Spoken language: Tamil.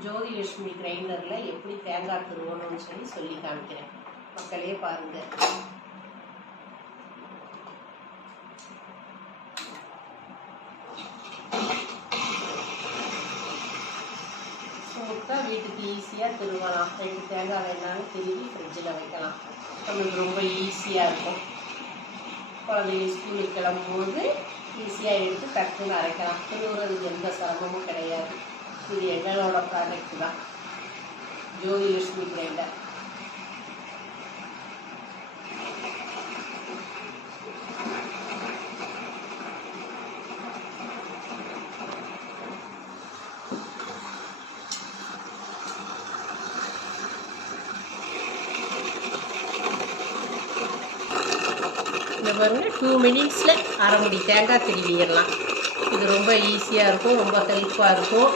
ஜோதிலட்சுமி கிரைண்டரில் எப்படி தேங்காய் துருவணும்னு சொல்லி காமிக்கிறேன். மக்களே பாருங்கள். ஸ்மூத்தாக வீட்டுக்கு ஈஸியாக துருவலாம். 2 தேங்காய் வேணாலும் திருவி ஃப்ரிட்ஜில் வைக்கலாம். நம்மளுக்கு ரொம்ப ஈஸியாக இருக்கும். குழந்தைங்க ஸ்கூலுக்கு கிளம்பும்போது ஈஸியாக எடுத்து டக்குன்னு அரைக்கலாம். துருவுறதுக்கு எந்த சிரமமும் கிடையாது. இது எங்களோட ப்ராடக்ட் தான், ஜோதிலட்சுமி கிரைண்டர். இந்த பாருங்க, 2 மினிட்ஸில் அரை முடி தேங்காய் திருவிடலாம். இது ரொம்ப ஈஸியாக இருக்கும், ரொம்ப ஹெல்ப்பாக இருக்கும்.